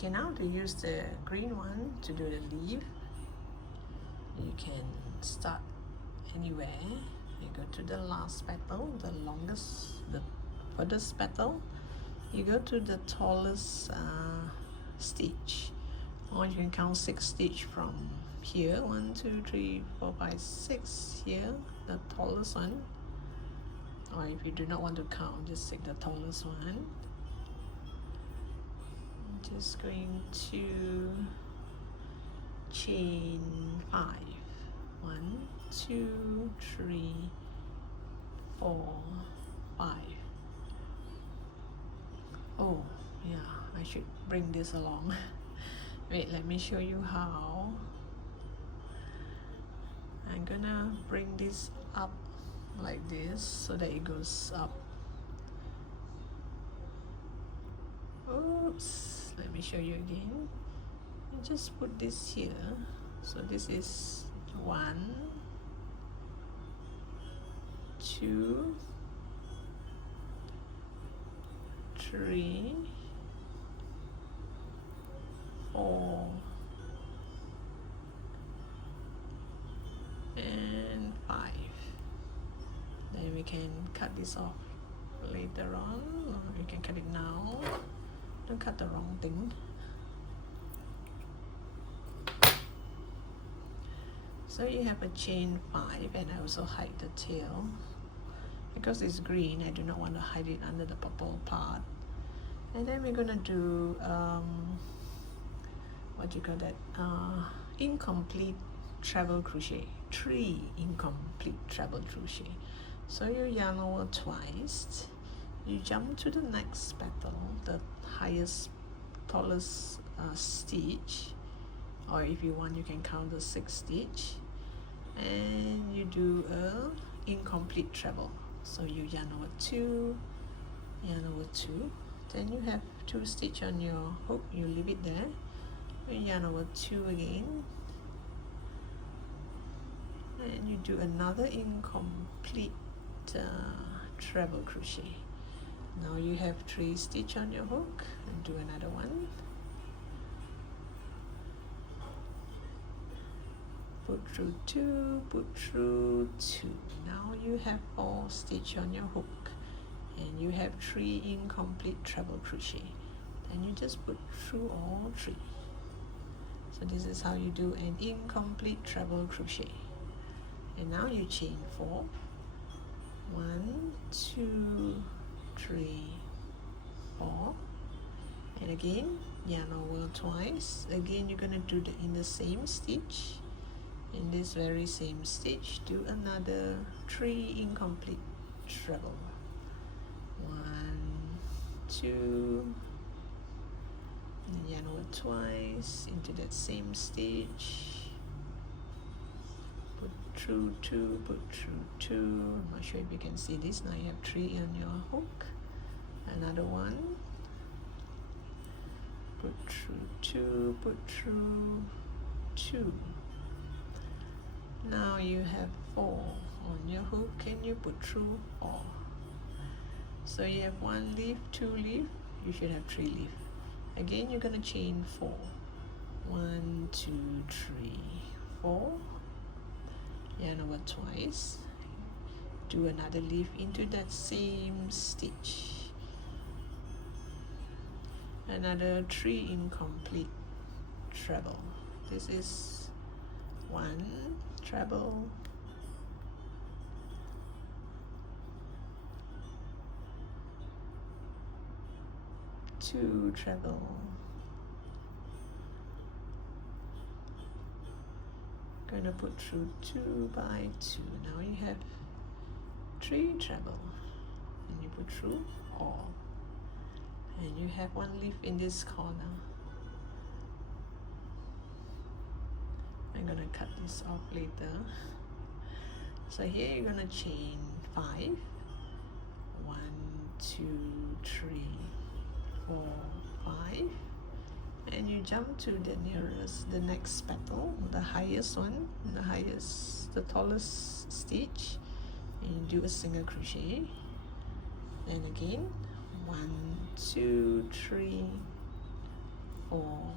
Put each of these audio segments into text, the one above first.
Okay, now to use the green one to do the leaf, you can start anywhere. You go to the last petal, the furthest petal. You go to the tallest stitch, or you can count 6 stitches from here. 1, 2, 3, 4, 5, 6 here, the tallest one. Or if you do not want to count, just take the tallest one. I'm just going to chain 5. 1, 2, 3, 4, 5. Oh yeah, I should bring this along. Wait, let me show you how. I'm gonna bring this up like this so that it goes up. Oops, let me show you again. You just put this here. So this is 1, 2, 3, 4, and 5. Then we can cut this off later on, or you can cut it now. Don't cut the wrong thing. So you have a chain 5, and I also hide the tail. Because it's green, I do not want to hide it under the purple part. And then we're gonna do what do you call that? Incomplete treble crochet. 3 incomplete treble crochet. So you yarn over twice. You jump to the next petal, the highest, tallest stitch, or if you want, you can count the 6 stitch, and you do a incomplete treble. So you yarn over 2, yarn over 2. Then you have 2 stitch on your hook. You leave it there. You yarn over 2 again, and you do another incomplete treble crochet. Now you have 3 stitch on your hook, and do another one. Put through 2, put through 2. Now you have 4 stitch on your hook, and you have 3 incomplete treble crochet. Then you just put through all 3. So this is how you do an incomplete treble crochet. And now you chain 4. 1, 2, 3, 4. And again, yarn over twice. Again, you're gonna do in the same stitch. In this very same stitch, do another 3 incomplete treble. 1, 2, and yarn over twice into that same stitch. Put through 2, put through 2. I'm not sure if you can see this. Now you have 3 on your hook. Another one. Put through 2, put through 2. Now you have 4 on your hook, and you put through 4. So you have 1 leaf, 2 leaf, you should have 3 leaf. Again, you're gonna chain 4. 1, 2, 3, 4. Yarn over twice. Do another leaf into that same stitch. Another 3 incomplete treble. This is 1 treble, 2 treble, gonna put through 2 by 2. Now you have 3 treble, and you put through all, and you have 1 leaf in this corner. I'm gonna cut this off later. So here you're gonna chain 5. 1, 2, 3, 4, 5, and you jump to the next petal, the highest one, the tallest stitch, and you do a single crochet. Then again, 1, 2, 3, 4,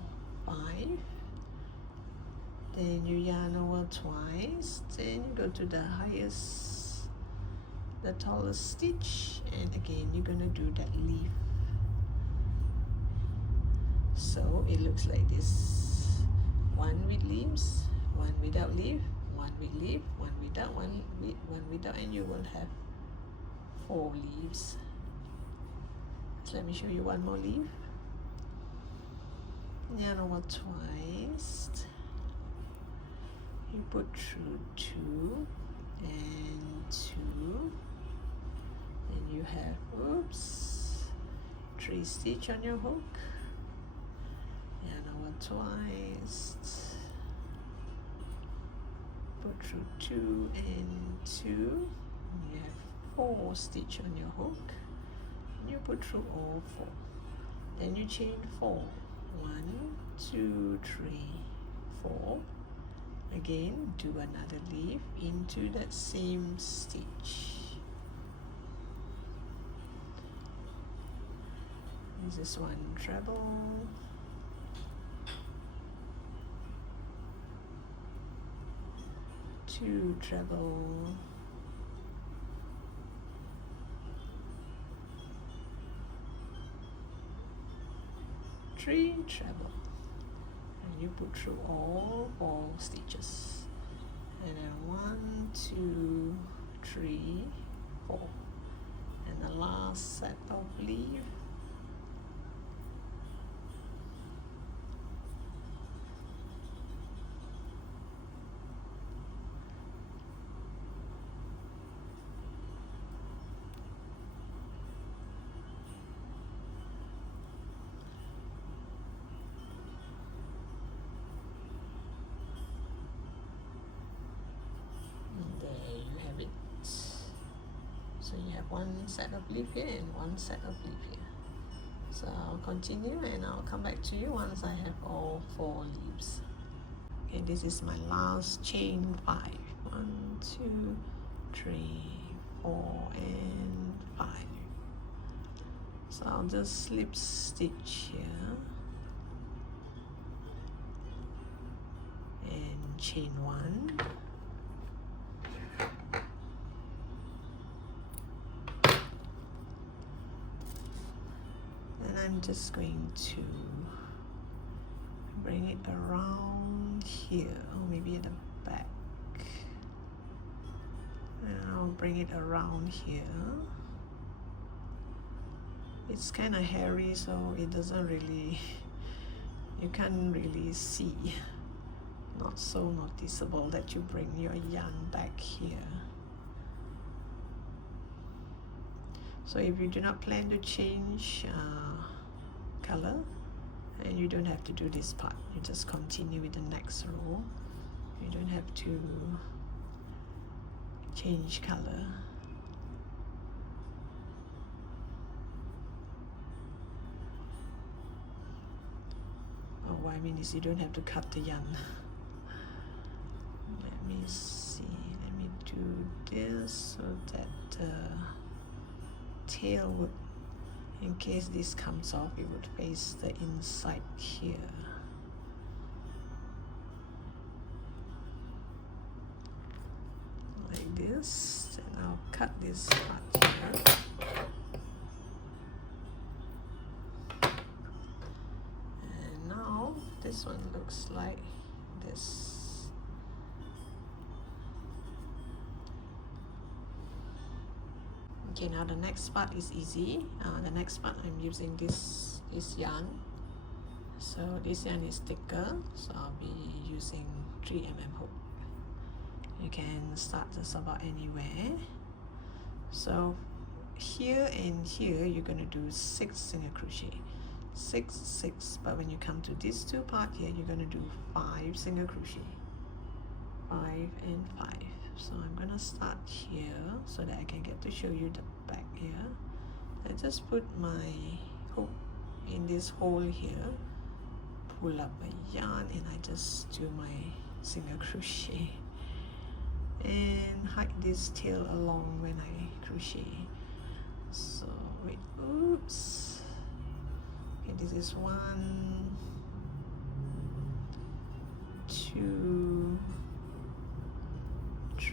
then you yarn over twice, then you go to the highest, the tallest stitch, and again you're gonna do that leaf. So it looks like this: one with leaves, one without leaf, one with leaf, one without, one without, and you will have 4 leaves. So let me show you one more leaf. Yarn over twice, you put through 2 and 2, and you have 3 stitch on your hook. Yarn over twice, put through 2 and 2, you have 4 stitch on your hook, and you put through all 4, then you chain 4, 1, 2, 3, 4, again do another leaf into that same stitch. This is 1 treble, 2 treble, 3 treble, and you put through all 4 stitches, and then 1, 2, 3, 4, and the last set of leaf. So you have 1 set of leaf here and 1 set of leaf here. So I'll continue and I'll come back to you once I have all 4 leaves. Okay, this is my last chain 5. 1, 2, 3, 4, and 5. So I'll just slip stitch here and chain 1. I'm just going to bring it around here, or maybe at the back, and I'll bring it around here. It's kind of hairy, so it doesn't really, you can't really see, not so noticeable that you bring your yarn back here. So if you do not plan to change color, and you don't have to do this part, you just continue with the next row. You don't have to change color. Oh, what I mean is you don't have to cut the yarn. Let me see, let me do this so that the tail would, in case this comes off, it would face the inside here. Like this. Then I'll cut this part here. And now this one looks like this. Okay, now the next part is easy. The next part I'm using this yarn. So this yarn is thicker, so I'll be using 3mm hook. You can start just about anywhere. So here and here you're going to do 6 single crochet, 6, 6, but when you come to these 2 parts here, you're going to do 5 single crochet, 5 and 5. So I'm gonna start here so that I can get to show you the back here. I just put my hook in this hole here, pull up my yarn, and I just do my single crochet and hide this tail along when I crochet. So wait, oops. Okay, this is 1, 2,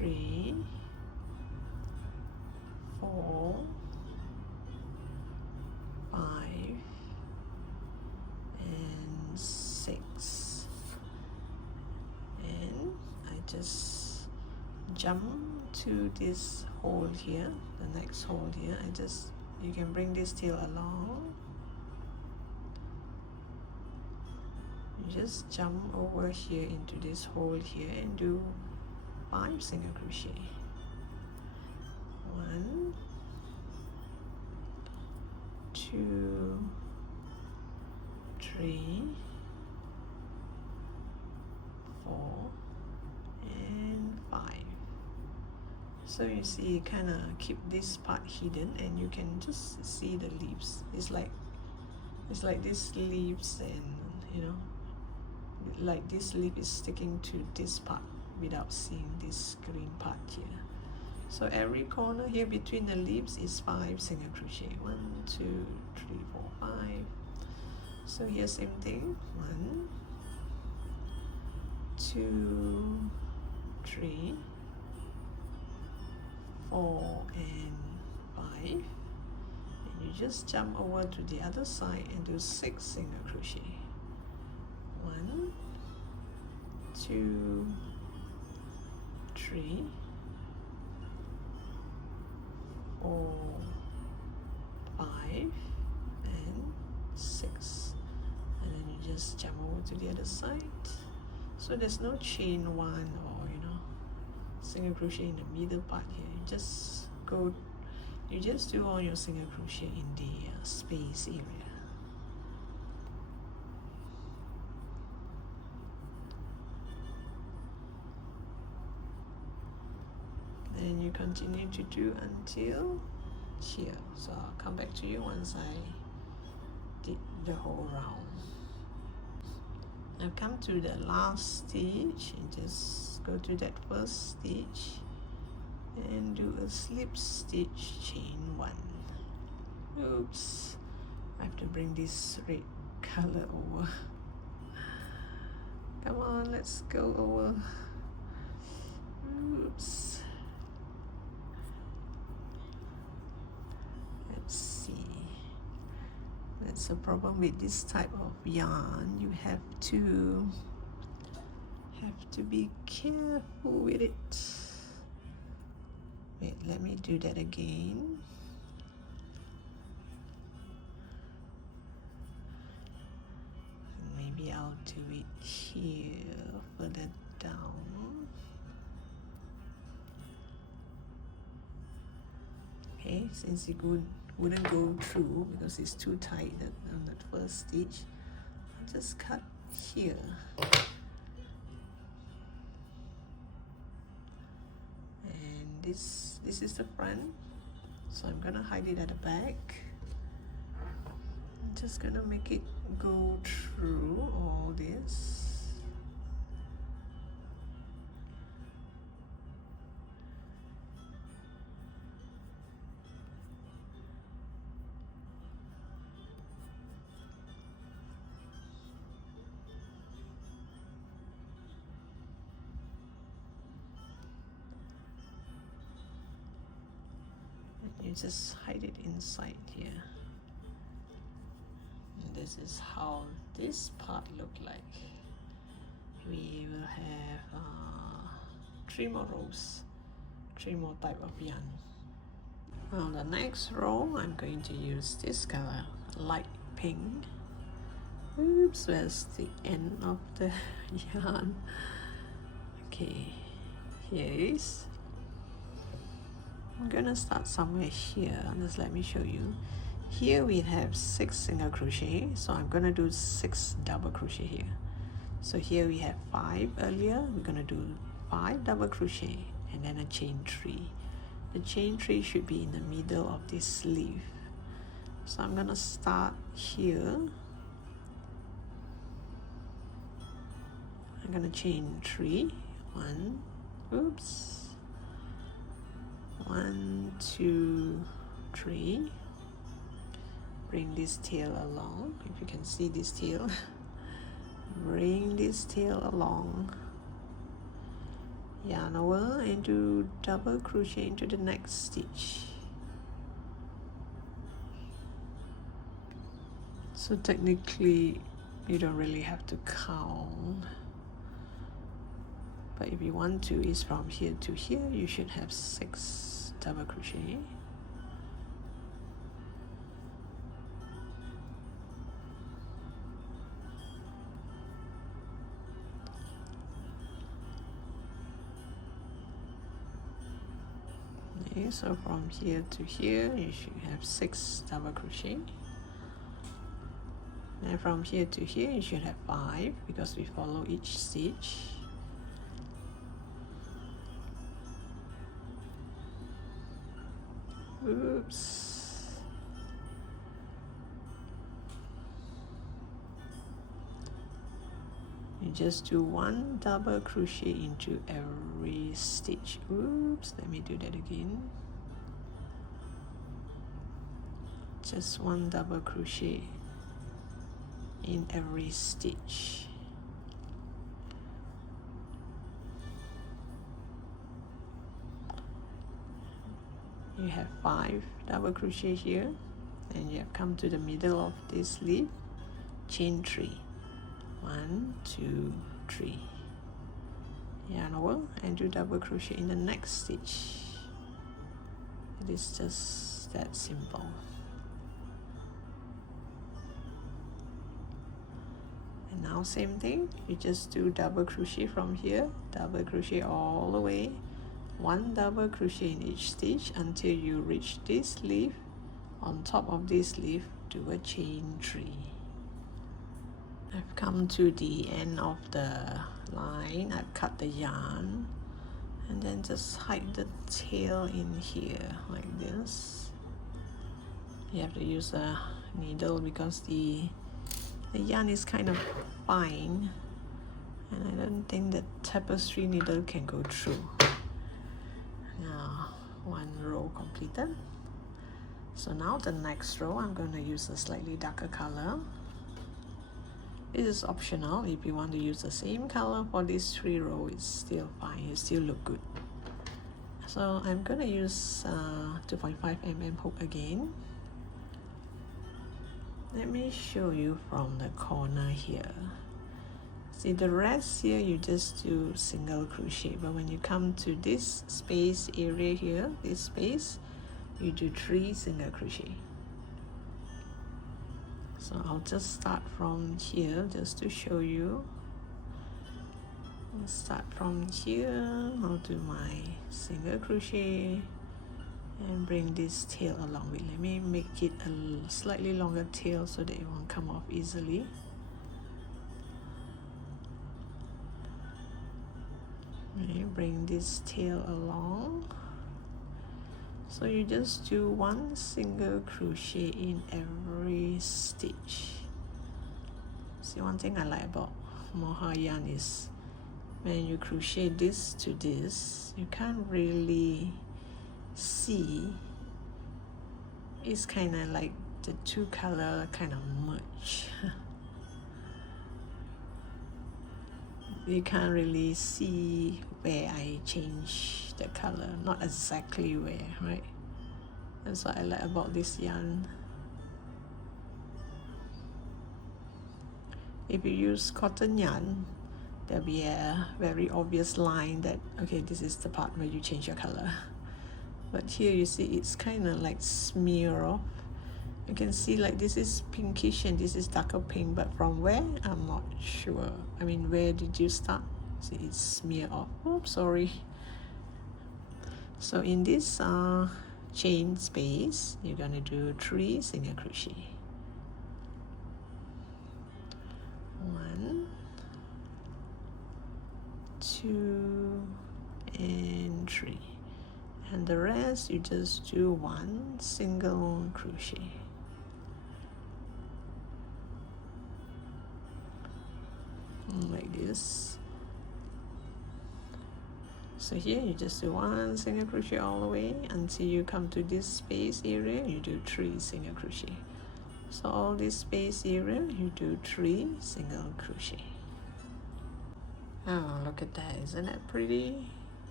3, 4, 5, and 6, and I just jump to this hole here, the next hole here. You can bring this tail along. You just jump over here into this hole here and do 5 single crochet. 1, 2, 3, 4, and 5. So you see, you kind of keep this part hidden, and you can just see the leaves. It's like these leaves, and you know, like this leaf is sticking to this part without seeing this green part here. So every corner here between the leaves is 5 single crochet. 1, 2, 3, 4, 5. So here same thing. 1, 2, 3, 4, and 5. And you just jump over to the other side and do 6 single crochet. 1, 2, 3, 4, 5, and 6. And then you just jump over to the other side. So there's no chain 1 or single crochet in the middle part here. You just do all your single crochet in the space area. Then you continue to do until here. So I'll come back to you once I did the whole round. Now come to the last stitch and just go to that first stitch and do a slip stitch, chain 1. Oops, I have to bring this red color over. Come on, let's go over. Oops. Let's see. That's a problem with this type of yarn. You have to be careful with it. Wait, let me do that again. Maybe I'll do it here, further down. Okay, since it wouldn't go through because it's too tight on that first stitch, I'll just cut here. And this is the front, so I'm gonna hide it at the back. I'm just gonna make it go through all this. You just hide it inside here. And this is how this part look like. We will have 3 more rows, 3 more type of yarn. Now the next row, I'm going to use this color, light pink. Oops, where's the end of the yarn? Okay, here it is. I'm gonna start somewhere here. Just let me show you. Here we have 6 single crochet, so I'm gonna do 6 double crochet here. So here we have 5 earlier. We're gonna do 5 double crochet and then a chain 3. The chain 3 should be in the middle of this sleeve. So I'm gonna start here. I'm gonna chain 3. 1, oops. 1, 2, 3. Bring this tail along. If you can see this tail, bring this tail along yarn over and do double crochet into the next stitch. So technically you don't really have to count, but if you want to, is from here to here you should have 6 double crochet. Okay, so from here to here you should have 6 double crochet, and from here to here you should have 5 because we follow each stitch. Oops. You just do 1 double crochet into every stitch. Oops, let me do that again. Just 1 double crochet in every stitch. You have 5 double crochet here, and you have come to the middle of this leaf, chain 3. 1, 2, 3. Yarn over and do double crochet in the next stitch. It is just that simple. And now same thing, you just do double crochet from here, double crochet all the way, 1 double crochet in each stitch until you reach this leaf. On top of this leaf, do a chain 3. I've come to the end of the line. I've cut the yarn and then just hide the tail in here like this. You have to use a needle because the yarn is kind of fine, and I don't think the tapestry needle can go through. Now 1 row completed. So now the next row I'm going to use a slightly darker color. This is optional. If you want to use the same color for these 3 rows, it's still fine, it still look good. So I'm going to use 2.5 mm hook again. Let me show you from the corner here. See, the rest here you just do single crochet, but when you come to this space area here, this space, you do 3 single crochet. So I'll just start from here just to show you. I'll start from here, I'll do my single crochet and bring this tail along with. Let me make it a slightly longer tail so that it won't come off easily. Okay, bring this tail along. So you just do 1 single crochet in every stitch. See, one thing I like about mohair yarn is when you crochet this to this, you can't really see. It's kind of like the 2 color kind of merge. You can't really see where I change the color, not exactly where, right? That's what I like about this yarn. If you use cotton yarn, there'll be a very obvious line that, okay, this is the part where you change your color. But here you see it's kind of like smear off. You can see like this is pinkish and this is darker pink, but from where, I'm not sure. I mean, where did you start? See, it's smear off. Oops, sorry. So in this chain space, you're gonna do 3 single crochet. 1, 2, and 3. And the rest you just do 1 single crochet. Like this. So here you just do 1 single crochet all the way until you come to this space area, you do 3 single crochet. So all this space area you do 3 single crochet. Oh, look at that, isn't that pretty?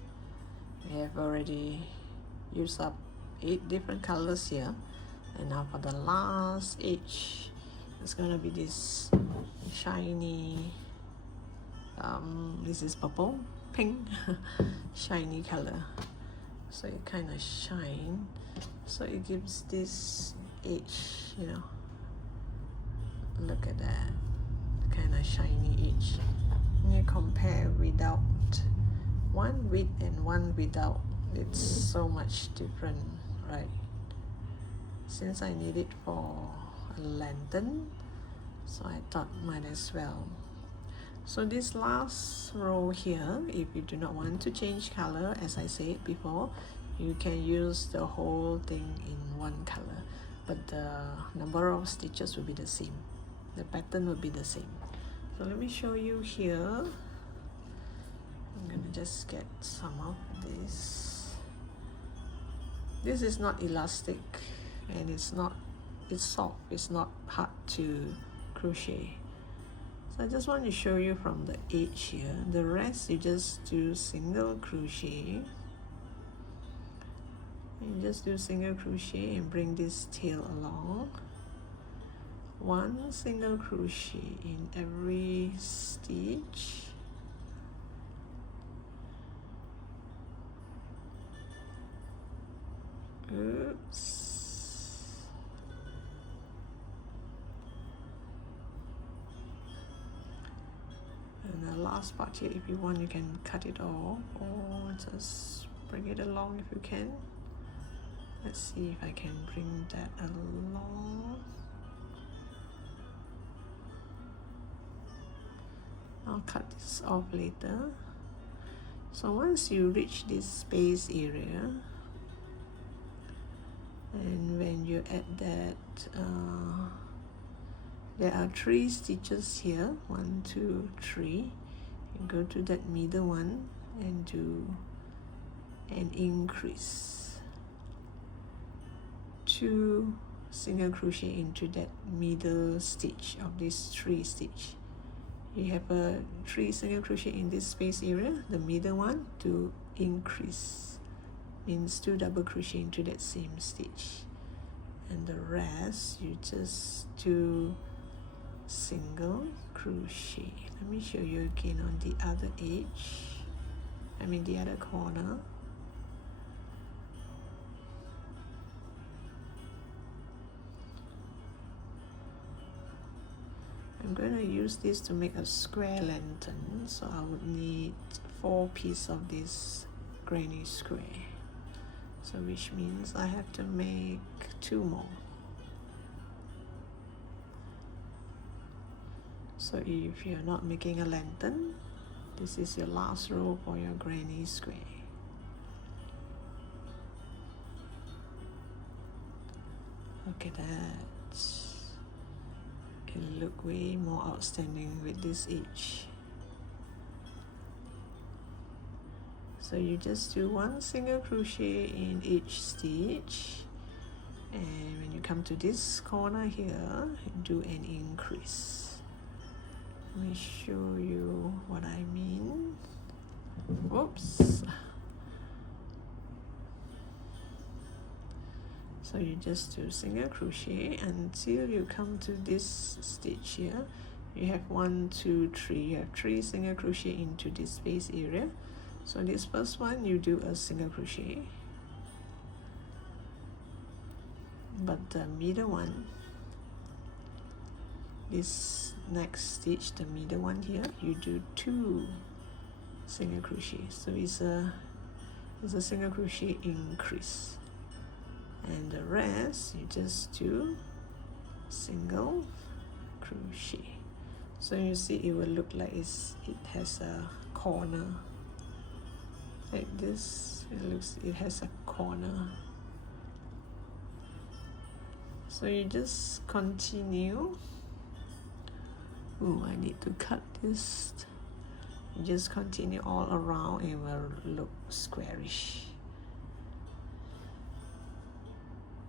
We have already used up 8 different colors here, and now for the last edge, it's gonna be this shiny, this is purple, pink, shiny color. So it kind of shine, so it gives this edge, you know. Look at that, kind of shiny edge. And you compare without, one with and one without, it's so much different, right? Since I need it for a lantern, so I thought might as well. So this last row here, if you do not want to change color, as I said before, you can use the whole thing in one color, but the number of stitches will be the same, the pattern will be the same. So let me show you here. I'm gonna just get some of this. This is not elastic, and it's soft, it's not hard to crochet. So I just want to show you from the edge here. The rest you just do single crochet. You just do single crochet and bring this tail along. One single crochet in every stitch. Oops. And the last part here, if you want, you can cut it off or just bring it along if you can. Let's see if I can bring that along. I'll cut this off later. So once you reach this space area, and when you add that, there are 3 stitches here, 1, 2, 3. You go to that middle one and do an increase, 2 single crochet into that middle stitch of these 3 stitch. You have a 3 single crochet in this space area, the middle one, to increase, means 2 double crochet into that same stitch, and the rest you just do single crochet. Let me show you again on the other edge, I mean the other corner. I'm going to use this to make a square lantern, so I would need 4 pieces of this granny square. So which means I have to make 2 more. So if you're not making a lantern, this is your last row for your granny square. Look at that. It look way more outstanding with this edge. So you just do 1 single crochet in each stitch, and when you come to this corner here, do an increase. Let me show you what I mean. Whoops. So you just do single crochet until you come to this stitch here. You have 1, 2, 3. You have 3 single crochet into this space area. So this first one you do a single crochet, but the middle one, this next stitch, the middle one here, you do 2 single crochet. So it's a single crochet increase, and the rest you just do single crochet. So you see it will look like it has a corner like this. It has a corner. So you just continue. I need to cut this. You just continue all around and it will look squarish.